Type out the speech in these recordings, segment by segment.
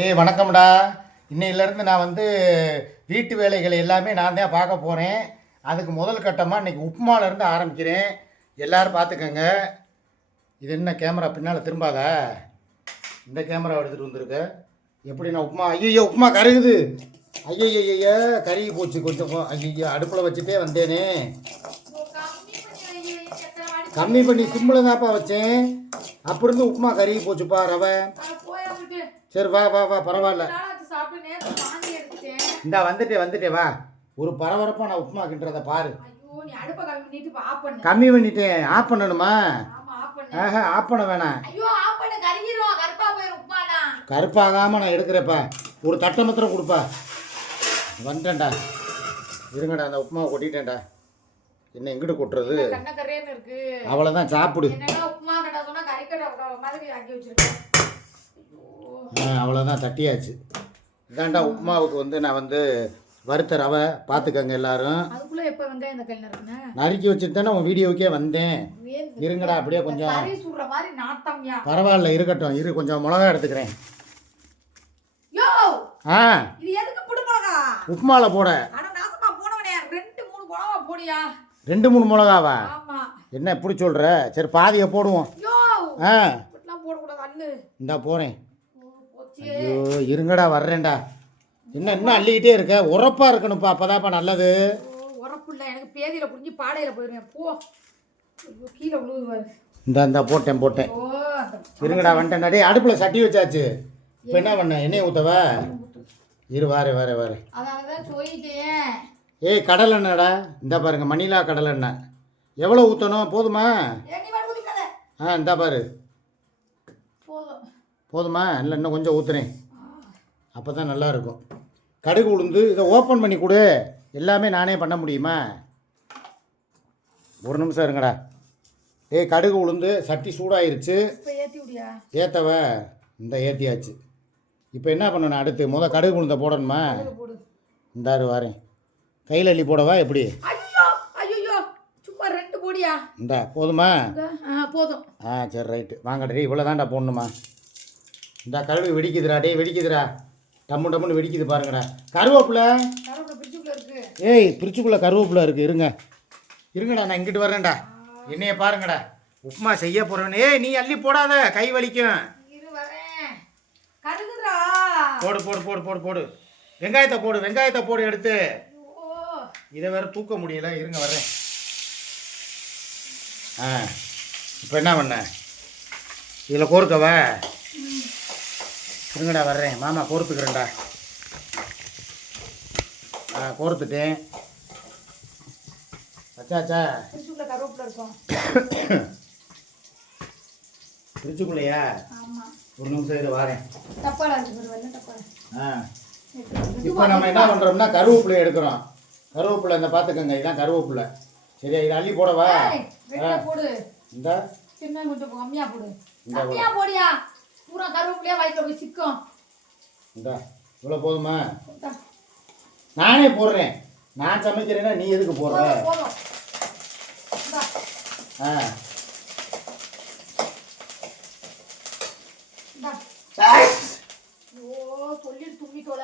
ஏய் வணக்கம்டா. இன்னையிலேருந்து நான் வந்து வீட்டு வேலைகள் எல்லாமே நான் தான் பார்க்க போகிறேன் அதுக்கு முதல் கட்டமாக இன்றைக்கி உப்புமாலேருந்து ஆரம்பிக்கிறேன். எல்லோரும் பார்த்துக்கோங்க. இது என்ன கேமரா பின்னால் திரும்பாதா? இந்த கேமரா எடுத்துகிட்டு வந்திருக்க. எப்படி நான் உப்புமா ஐயோ உப்புமா கருகுது. ஐயோ ஐயோ கருகி போச்சு கொஞ்சம் ஐயோ அடுப்பில் வச்சுட்டே வந்தேனே. கம்மி பண்ணி சிம்மில் தான்ப்பா வச்சேன். அப்போ இருந்து உப்புமா கருகி போச்சுப்பா ரவை. சரி வா வா வா பரவாயில்ல. இந்தா வந்துட்டே வந்துட்டே வா. ஒரு பரபரப்பாக நான் உப்புமா கிண்டுறத பாரு. கம்மி பண்ணிட்டேன். ஆஃப் பண்ணணுமா? ஆஹா ஆஃப் பண்ண வேணாம். கருப்பாகாமல் நான் எடுக்கிறேப்பா ஒரு தட்டை மாத்திரம் கொடுப்பா. வந்துட்டேன்டா இருங்கடா அந்த உப்புமாவை கொட்டிட்டேன்டா. என்ன எங்கிட்டு கொட்டுறது? அவ்வளோதான் சாப்பிடு. ஆ அவ்வளோதான் தட்டியாச்சு. இதாண்டா உப்புமாவுக்கு வந்து நான் வந்து வறுத்த ரவை பார்த்துக்கங்க எல்லாரும். நறுக்கி வச்சுட்டு தானே உன் வீடியோவுக்கே வந்தேன். இருங்கடா, அப்படியே கொஞ்சம். பரவாயில்ல இருக்கட்டும். இரு கொஞ்சம் மிளகா எடுத்துக்கிறேன். ஆ. எதுக்கு புடு ரெண்டு மூணு மிளகாவா? என்ன இப்படி சொல்கிற சரி பாதியை போடுவோம். ஆ. இந்தா போகிறேன் ஐயோ இருங்கடா வர்றேன்டா. என்ன இன்னும் அள்ளிக்கிட்டே இருக்க? உரப்பாக இருக்கணும்ப்பா அப்போதான்ப்பா நல்லது. உரப்பு இல்லை எனக்கு பேதியில புரிஞ்சு பாடையில போயிருவேன். போ. கீழே இந்த இந்த போட்டேன் போட்டேன். இருங்கடா வந்துட்டேன்டா. டேய் அடுப்பில் சட்டி வச்சாச்சு. இப்போ என்ன பண்ண? எண்ணெய் ஊற்றவா இரு வாரு வாரு வாரு. ஏய் கடல் எண்ணெய்டா. இந்த பாருங்க மணிலா கடல் எண்ணெய். எவ்வளோ ஊற்றணும் போதுமா? ஆ இந்தா பாரு. போதும். போதுமா? இல்லை இன்னும் கொஞ்சம் ஊற்றுறேன் அப்போ தான் நல்லாயிருக்கும். கடுகு உளுந்து இதை ஓப்பன் பண்ணி கொடு. எல்லாமே நானே பண்ண முடியுமா? ஒரு நிமிஷம் இருங்கடா. ஏய் கடுகு உளுந்து சட்டி சூடாயிருச்சு. ஏத்தவ? இந்த ஏற்றியாச்சு இப்போ என்ன பண்ணணும் அடுத்து? முத கடுகு உளுந்த போடணுமா? இந்தாரு வாரேன். கையில் அள்ளி போடவா எப்படி? இந்தா போதுமா? போதும். ஆ சரி ரைட்டு. வாங்க டேய் இவ்வளோ தான்டா போடணுமா? இந்த கடுகு வெடிக்குதுடா டேய் வெடிக்குதுடா. டம்மு டம்முன்னு வெடிக்குது பாருங்கடா. கருவேப்பிலை? ஏய் பிரிச்சுக்குள்ளே கருவேப்பிலை இருக்குது இருங்க. இருங்கடா நான் இங்கிட்டு வர்றேன்டா. என்னைய பாருங்கடா. உப்புமா செய்ய போகிறேன்னு ஏய் நீ அள்ளி போடாத. கை வலிக்கும். வரேன். போடு போடு போடு போடு போடு. வெங்காயத்தை போடு வெங்காயத்தை போடு எடுத்து. இதை வேற தூக்க முடியல. இருங்க வர்றேன் ஆ இப்போ என்ன பண்ண? இதில் கோர்க்கவா? இருங்கடா வர்றேன். மாமா கோர்த்துக்கிறேன்டா. ஆ கோர்த்துட்டேன். அச்சாச்சா ஆமா. ஒரு நிமிஷம் இரு வரேன். ஆ. இப்போ நம்ம என்ன பண்ணுறோம்னா கருவேப்பிலை எடுக்கிறோம். கருவேப்பிலை இந்த பார்த்துக்கோங்க இதான் கருவேப்பிலை. சரியா? இதை அள்ளி போடவா? இந்த? சின்ன கொஞ்சம் கம்மியா போடு. பூரா கருவேப்பிலையா வயிற்றுல போய் சிக்கும். இந்த இவ்வளோ போதுமா? இந்தா, நானே போடுறேன். நான் சமைக்கிறேன்னா நீ எதுக்கு போடுற? போதும் போதும். இந்தா, ஆ. இந்தா. ஐயோ சொல்லி தும்பிட்டோல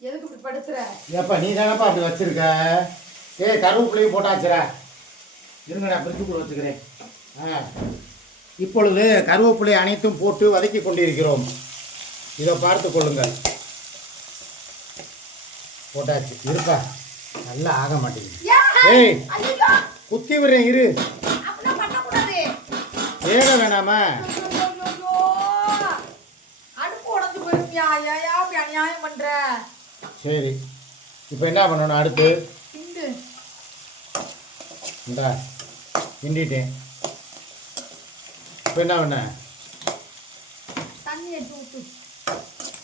எதுக்கு இப்படி படுத்துற? ஏப்பா நீ தானப்பா அப்படி வச்சிருக்க? ஏய் கருவேப்பிலையும் போட்டாச்சுரா இருங்க நான் ஃப்ரிட்ஜுக்குள்ள வச்சுக்கிறேன். ஆ. இப்பொழுது கருவேப்பிலை அனைத்தும் போட்டு வதக்கி கொண்டிருக்கிறோம். இதை பார்த்து கொள்ளுங்கள். போட்டாச்சு. இருப்பா. நல்லா ஆக மாட்டேங்குது. ஏய் குத்தி விடுறேன் இரு. வேக வேணாமா? சரி. இப்போ என்ன பண்ணணும்? அடுத்து. இந்தா கிண்டிட்டேன். இப்போ என்ன பண்ண? தண்ணி எடுத்து ஊத்து.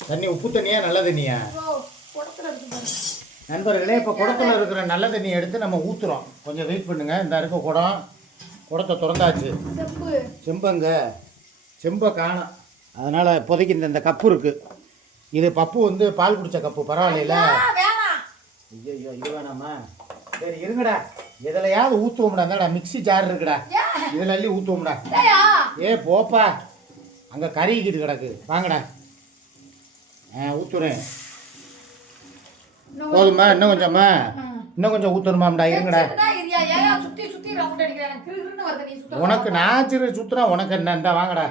தண்ணி உப்பு தண்ணியா நல்ல தண்ணியா? நண்பர்களே இப்போ குடத்துல இருக்கிற நல்ல தண்ணி எடுத்து நம்ம ஊற்றுறோம் கொஞ்சம் வெயிட் பண்ணுங்க. இந்த இருக்க குடம். குடத்தை திறந்தாச்சு. செம்பு. செம்பங்க. செம்பை காணும். அதனால் இப்போதைக்கு இந்த இந்த கப்பு இருக்குது இது பப்பு வந்து பால் குடித்த கப்பு. வேணாம். ஐயோ இது வேணாமா? சரி இருங்கடா. எதுலையாவது ஊற்றுவோம்டா இந்தாடா மிக்ஸி ஜார் இருக்குடா. இதில் அள்ளி ஊற்றுவோம்டா ஏயா. ஏ போப்பா. அங்கே கறிக்கிட்டு கிடக்கு. வாங்கடா. ஆ ஊற்றுறேன் போதுமா இன்னும் கொஞ்சமா. இன்னும் கொஞ்சம் ஊற்றணுமாம்டா இருங்கடா. உனக்கு நான் சிறு சுற்றுனா உனக்கு என்ன? இந்தா வாங்கடா.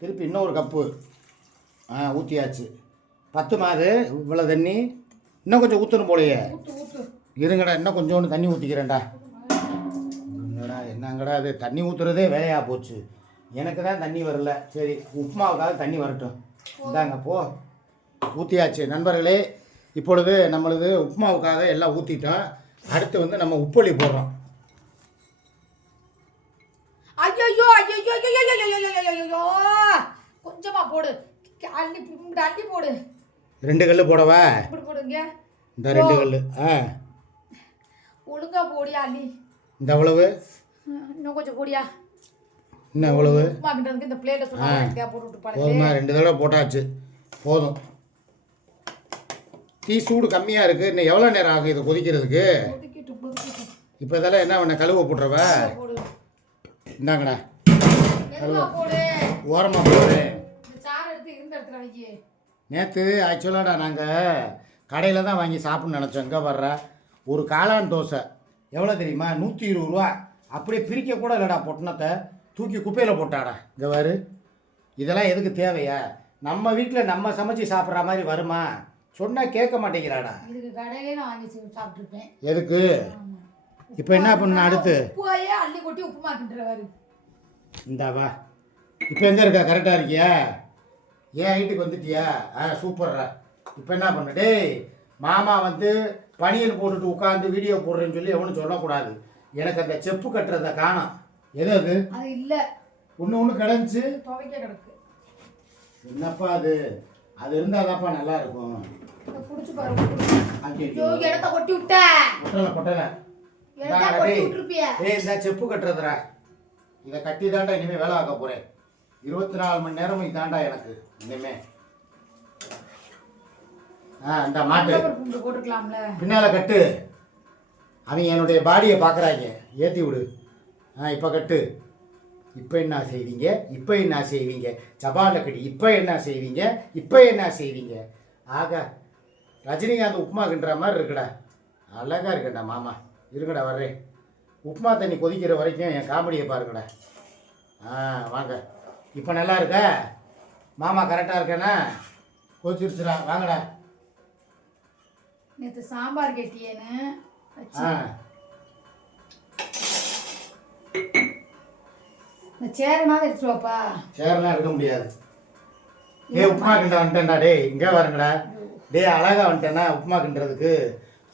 திருப்பி இன்னொரு கப்பு. ஆ ஊற்றியாச்சு பத்து மாது இவ்வளோ தண்ணி. இன்னும் கொஞ்சம் ஊற்றணும் போலையே. இருங்கடா இன்னும் கொஞ்சோண்டு தண்ணி ஊற்றிக்கிறேன்டா என்னடா என்னங்கடா அது தண்ணி ஊற்றுறதே வேலையாக போச்சு. எனக்கு தான் தண்ணி வரல. சரி உப்புமாவுக்காக தண்ணி வரட்டும். இந்தாங்க போ. ஊற்றியாச்சு நண்பர்களே இப்பொழுது நம்மளது உப்புமாவுக்காக எல்லாம் ஊற்றிட்டோம் அடுத்து வந்து நம்ம உப்பொலி போடுறோம். ஐயோ ஐயோ ஐயோ ஐயோ கொஞ்சமா போடு. அள்ளி அள்ளி போடு. ரெண்டு கல் போடவா? போடுங்க இந்த ரெண்டு கல் ஆ. ஒழுங்கா போடியா அள்ளி இந்த எவ்வளவு ம், இன்னும் கொஞ்சம் போடியா? இன்னும் எவ்வளவு உப்புமா கிண்டதுக்கு இந்த பிளேட்டை சொன்னா போட்டு விட்டு போதுமா ரெண்டு தடவை போட்டாச்சு. போதும். டீ சூடு கம்மியாக இருக்குது இன்னும் எவ்வளோ நேரம் ஆகும் இதை கொதிக்கிறதுக்கு? இப்போ இதெல்லாம் என்ன பண்ண கழுவ போட்டுறவ? போடு. இந்தாங்கடா மெதுவா போடு? ஓரமாக வைக்கி. நேற்று ஆக்சுவலாடா நாங்கள் கடையில் தான் வாங்கி சாப்பிட்ணும்னு நினச்சோம். எங்கே வர்ற? ஒரு காளான் தோசை. எவ்வளோ தெரியுமா? நூற்றி இருபது ரூபா. அப்படியே பிரிக்க கூட இல்லைடா பொட்டணத்தை. தூக்கி குப்பையில் போட்டாடா. இங்கே பாரு. இதெல்லாம் எதுக்கு தேவையா? நம்ம வீட்டில் நம்ம சமைச்சு சாப்பிட்ற மாதிரி வருமா? சொன்னால் கேட்க மாட்டேங்கிறாடா. இதுக்கு கடையிலே நான் வாங்கி சா- சாப்பிட்டுருப்பேன். எதுக்கு. இப்போ என்ன பண்ண அடுத்து? உப்புவாயே அள்ளி கொட்டி உப்புமா கிண்டுறவாரு. இந்தா வா. இப்போ எங்கே இருக்கா? கரெக்டாக இருக்கியா? ஏன் ஹைட்டுக்கு வந்துட்டியா? ஆ சூப்பர்ரா. இப்போ என்ன பண்ண டேய் மாமா வந்து பனியன் போட்டுட்டு உட்காந்து வீடியோ போடுறேன்னு சொல்லி எவனும் சொல்லக்கூடாது. எனக்கு அந்த செப்பு கட்டுறத காணோம். எது அது? அது இல்ல. ஒன்று ஒன்று கிடந்துச்சு துவைக்க கிடக்கு. என்னப்பா அது? அது இருந்தாதாப்பா நல்லா இருக்கும். இதை புடிச்சு பாரு புடிச்சு. ஐயோ ஐயோ இடத்த கொட்டி விட்ட. கொட்டலை கொட்டலை. இடத்த இந்தாங்கடா கொட்டி டேய். விட்டுருப்பிய. ஏய் இந்த செப்பு கட்டுறதுடா. இதை கட்டி தாண்டா இனிமேல் வேலை ஆக்க போகிறேன் இருபத்தி நாலு மணி நேரமும் இதாண்டா எனக்கு இனிமே. ஆ இந்த மாட்டு. போட்டுக்கலாம்ல. பின்னால் கட்டு. அவங்க என்னுடைய பாடியை பார்க்குறாங்க. ஏற்றி விடு. ஆ இப்போ கட்டு. இப்போ என்ன செய்வீங்க? இப்போ என்ன செய்வீங்க? ஜபாலில் கட்டி. இப்போ என்ன செய்வீங்க? இப்போ என்ன செய்வீங்க? ஆக ரஜினிகாந்த் உப்புமா கிண்டுற மாதிரி இருக்குடா. அழகா இருக்குடா மாமா. இருங்கடா வர்றேன். உப்புமா தண்ணி கொதிக்கிற வரைக்கும் என் காமெடியை பாருங்கடா. ஆ வாங்க. இப்போ நல்லா இருக்கா? மாமா கரெக்டாக இருக்கேனா? கொதிச்சிருச்சுடா. வாங்கடா. நேத்து சாம்பார் கெட்டியேன்னு இந்த சேரனாவது எடுத்து வாப்பா சேர்லாம் இருக்க முடியாது. ஏய் உப்புமா கிண்ட வந்துட்டேன்டா டேய் இங்கே வரங்கடா டேய் அழகா வந்துட்டேனா உப்புமா கிண்டுறதுக்கு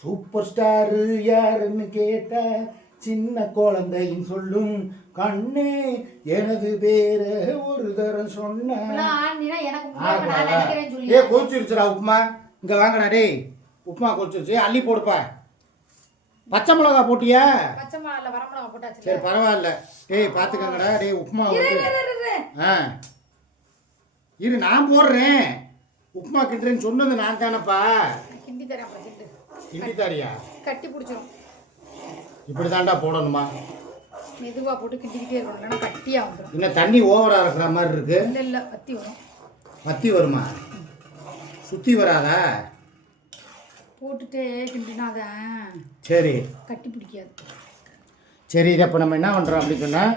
சூப்பர் ஸ்டாரு யாருன்னு கேட்ட சின்ன குழந்தையும் சொல்லும் கண்ணே எனது பேர ஒரு தரம் சொல்லி ஏய் கொதிச்சிருச்சுடா உப்புமா. இங்கே வாங்கடா டேய். உப்புமா கொதிச்சிருச்சு. அள்ளி போடுப்பா. பச்சை மிளகா போட்டியா? பச்சை மிளகா வரமிளகா போட்டாச்சு சரி பரவாயில்ல. டேய் பார்த்துக்கங்கடா டேய் உப்புமா ஆ. இரு நான் போடுறேன். உப்புமா கிண்டுறேன்னு சொன்னது நான் தானப்பா. கிண்டி தரேன் கிண்டு. தாரியா? கட்டி பிடிச்சிரும். இப்படி தாண்டா போடணுமா? மெதுவா போட்டு கிண்டிக்கிட்டே இருக்கணும். இல்லைன்னா கட்டியா வந்துடும் இன்னும் தண்ணி ஓவராக இருக்கிற மாதிரி இருக்கு? இல்ல இல்ல வத்தி வரும். மத்தி வருமா? சுற்றி வராதா? போட்டுட்டே கிண்டினாதான் சரி. கட்டி பிடிக்காது. சரி இதை இப்போ நம்ம என்ன பண்ணுறோம் அப்படின்னு சொன்னால்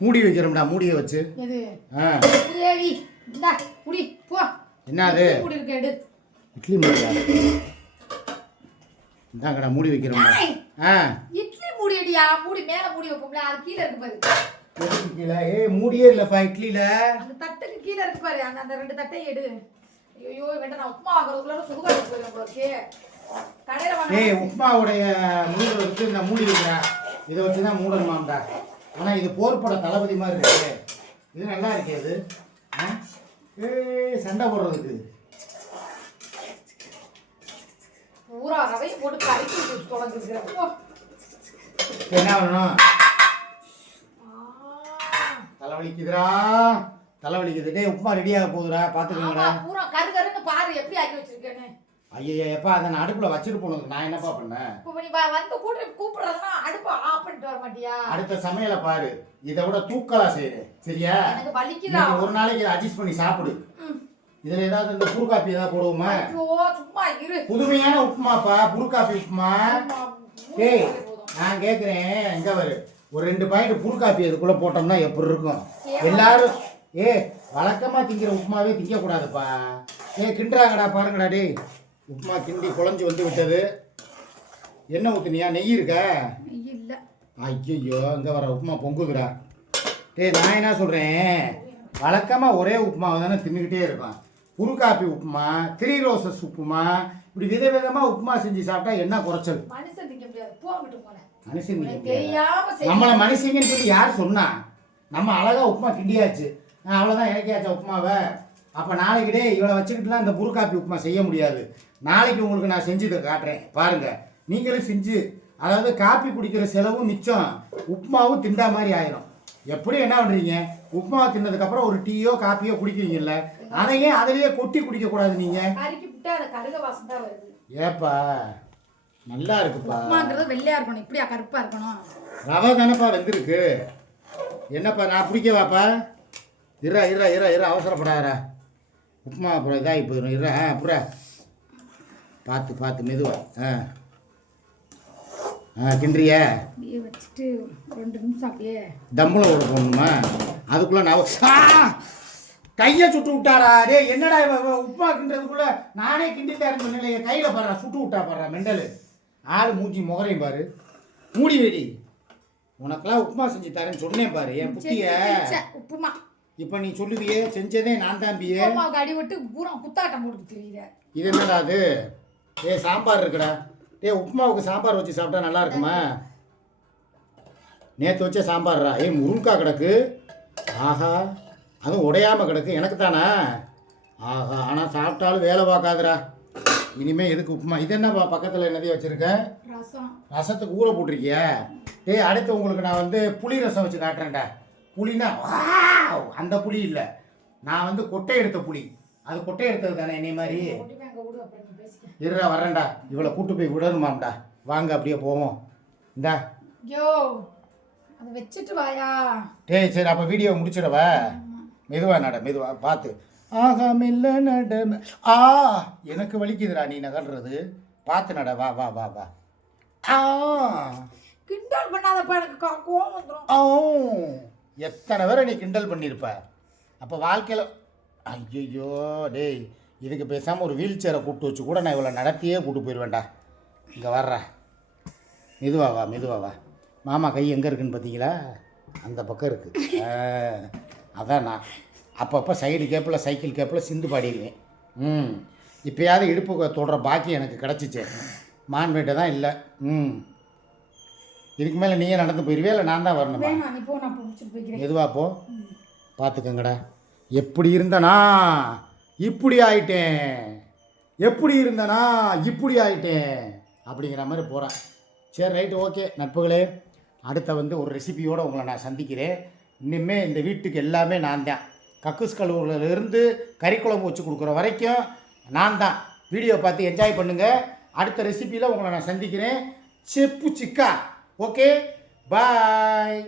மூடி வைக்கிறோம்டா மூடியை வச்சு. எது? ஆ. தேவி இந்தா குடி போ. என்ன அது? குடி இருக்க எடு. இட்லி மூடியா? இந்தாங்கடா மூடி வைக்கிறோம்டா. ஏய், ஆ. இட்லி மூடி அடியா மூடி மேல மூடி வைப்போம்ல அது கீழே இருக்கு பாரு. கீழே? ஏய் மூடியே இல்லைப்பா இட்லியில். அந்த தட்டுக்கு கீழே இருக்கு பாரு அந்த அந்த ரெண்டு தட்டையும் எடு. ஐயோ வேண்டாம் நான் உப்புமா வாங்குறதுக்குள்ள சுடுகாடு போயிடும் உங்களுக்கு ஏய் உப்மாவுடைய மூடு வச்சு இந்த மூடி வைக்கிறா. இதை வச்சு தான் மூடணுமாம்டா. ஆனால் இது போர்ப்பட தளபதி மாதிரி இருக்கு. இது நல்லா இருக்கே ஆ? ஏய் சண்டை போடுறதுக்கு. பூரா போட்டு கரைச்சி என்ன பண்ணணும் தலைவலிக்குதுடா. தலைவலிக்குது. டேய் உப்புமா ரெடியாக போகுதுடா. பார்த்துக்கோங்கடா. பூரா கரு கருன்னு பாரு எப்படி ஆக்கி வச்சிருக்கேன்னு. ஐயா எப்பா அதை நான் அடுப்பில் போனதுக்கு நான் என்னப்பா பண்ணேன் இப்போ நீ வந்து கூட்டு கூப்பிடுறதுன்னா அடுப்பை ஆஃப் பண்ணிட்டு வர மாட்டியா? அடுத்த சமையலை பாரு. இதை விட தூக்கலா செய்யுறேன் சரியா? எனக்கு வலிக்குதா? ஒரு நாளைக்கு அட்ஜஸ்ட் பண்ணி சாப்பிடு. இதில் ஏதாவது இந்த புரு காப்பி ஏதாவது போடுவோமா? சும்மா இரு. புதுமையான உப்புமாப்பா புரு காப்பி உப்புமா ஏய் நான் கேட்குறேன் எங்க வரு ஒரு ரெண்டு பாயிண்ட் புரு காப்பி அதுக்குள்ளே போட்டோம்னா எப்படி இருக்கும்? எல்லாரும் ஏ வழக்கமாக திங்கிற உப்புமாவே திங்கக்கூடாதுப்பா. ஏ கிண்டுறாங்கடா பாருங்கடா டேய். உப்புமா கிண்டி குழஞ்சி வந்து விட்டது. என்ன ஊற்றுனியா நெய் இருக்கா? இல்ல. ஐயோ இங்கே வர உப்புமா பொங்குதுடா. டேய் நான் என்ன சொல்கிறேன் வழக்கமாக ஒரே உப்புமாவை தானே தின்னுக்கிட்டே இருக்கோம் Bru coffee upma Three Roses upma இப்படி விதவிதமாக உப்புமா செஞ்சு சாப்பிட்டா என்ன குறைச்சல்? மனுஷன் நம்மளை மனுஷங்கன்னு சொல்லி யார் சொன்னா? நம்ம அழகா உப்புமா கிண்டியாச்சு. அவ்வளோதான் இறக்கியாச்சா உப்புமாவை. அப்போ நாளைக்கு டே இவளை வச்சுக்கிட்டுலாம் இந்த புரு காப்பி உப்புமா செய்ய முடியாது. நாளைக்கு உங்களுக்கு நான் செஞ்சு இதை காட்டுறேன். பாருங்க. நீங்களும் செஞ்சு அதாவது காப்பி குடிக்கிற செலவும் மிச்சம். உப்புமாவும் திண்டா மாதிரி ஆயிரும். எப்படி என்ன பண்ணுறீங்க உப்புமா தின்னதுக்கப்புறம் ஒரு டீயோ காப்பியோ குடிக்கிறீங்கல்ல. அதையே அதிலேயே கொட்டி குடிக்கக்கூடாது நீங்கள் ஏப்பா நல்லா இருக்குப்பா. உப்புமாங்கிறது வெள்ளையா இருக்கணும். இப்படியா கருப்பா இருக்கணும். ரவை தானேப்பா வெந்திருக்கு. என்னப்பா நான் பிடிக்கவாப்பா இரா இரா இரா இரா அவசரப்படாதரா உப்புமா அப்புறம் இதாகி போயிடும் இரா ஆ அப்புறம் பார்த்து பார்த்து மெதுவா. ஆ. ஆ அப்படியே வச்சுட்டு ரெண்டு நிமிஷம் அப்படியே. தம்முல விட போகணுமா? அதுக்குள்ளே நான் ஆ! கையை சுட்டு விட்டாரா? டேய் என்னடா உப்புமா கிண்டுறதுக்குள்ள நானே கிண்டி தரேன் பண்ணல என் கையில் பாடுறா சுட்டு விட்டா பாடுறா மெண்டல். ஆள் மூஞ்சி முகரையும் பாரு. மூடி வெடி. உனக்கெல்லாம் உப்புமா செஞ்சு தரேன்னு சொன்னேன் பாரு என் புத்திய. உப்புமா. இப்போ நீ சொல்லுவியே செஞ்சதே நான் தாம்பியே உப்புமாவுக்கு அடி விட்டு பூரா குத்தாட்டம் போட்டு தெரியுது இது என்னடா அது? ஏய் சாம்பார் இருக்குடா. டேய் உப்புமாவுக்கு சாம்பார் வச்சு சாப்பிட்டா நல்லா இருக்குமா? நேற்று வச்ச சாம்பார்ரா. ஏய் முருங்கா கிடக்கு. ஆஹா அதுவும் உடையாம கிடக்கு. எனக்கு தானா? ஆஹா ஆனால் சாப்பிட்டாலும் வேலை பார்க்காதுடா. இனிமே எதுக்கு உப்புமா? இது என்னப்பா பக்கத்தில் என்னதையும் வச்சுருக்க? ரசம். ரசத்துக்கு ஊற போட்டிருக்கிய. டேய் அடுத்து உங்களுக்கு நான் வந்து புளி ரசம் வச்சு காட்டுறேன்டா. புளினா! அந்த புளி இல்லை. நான் வந்து கொட்டை எடுத்த புளி. அது கொட்டை எடுத்தது தானே என்னை மாதிரி கொண்டு போய் அங்க விடு அப்புறம் நீ பேசிக்க இருடா வரேன்டா இவளை கூட்டு போய் விடணுமாம்டா வாங்க அப்படியே போவோம். இந்தா. ஐயோ அதை வச்சுட்டு வாயா. டேய் சரி அப்போ வீடியோ முடிச்சிடவா? மெதுவா நட மெதுவா பார்த்து ஆகா மெல்ல நட ஆ எனக்கு வலிக்குதுடா நீ நகர்றது பார்த்து நட வா வா வா வா. ஆ. கிண்டல் பண்ணாதப்பா எனக்கு கோவம் வந்துடும் ஆ எத்தனை பேரை நீ கிண்டல் பண்ணியிருப்ப அப்போ வாழ்க்கையில் ஐயோ டேய். இதுக்கு பேசாமல் ஒரு வீல் சேரை கூப்பிட்டு வச்சு கூட நான் இவளை நடத்தியே கூப்பிட்டு போயிடுவேன்டா இங்கே வர்றா. மெதுவா வா மெதுவா வா. மாமா கை எங்கே இருக்குன்னு பார்த்தீங்களா அந்த பக்கம் இருக்குது அதான்? நான் அப்பப்போ சைடு கேப்பில் சைக்கிள் கேப்பில் சிந்து பாடிடுவேன். ம். இப்போயாவது இடுப்பு தொடுற பாக்கி எனக்கு கிடச்சிச்சு. மான்வேட்டை தான் இல்லை. ம். இதுக்கு மேலே நீயே நடந்து போயிடுவே இல்லை நான் தான் வரணுமா? வேணாம் நீ போ நான் பிடிச்சிட்டு போய்க்கிறேன். மெதுவா போ. பார்த்துக்கங்கடா எப்படி இருந்தனா? இப்படி ஆயிட்டேன். எப்படி இருந்தனா இப்படி ஆயிட்டேன். அப்படிங்கிற மாதிரி போகிறேன் சரி ரைட்டு ஓகே நட்புகளே. அடுத்த வந்து ஒரு ரெசிபியோடு உங்களை நான் சந்திக்கிறேன். இனிமேல் இந்த வீட்டுக்கு எல்லாமே நான் தான் கக்கூஸ் கழுவுலேருந்து கறி குழம்பு வச்சு கொடுக்குற வரைக்கும் நான் தான் வீடியோ பார்த்து என்ஜாய் பண்ணுங்கள் அடுத்த ரெசிபியில் உங்களை நான் சந்திக்கிறேன். செப்பு சிக்கா. Okay bye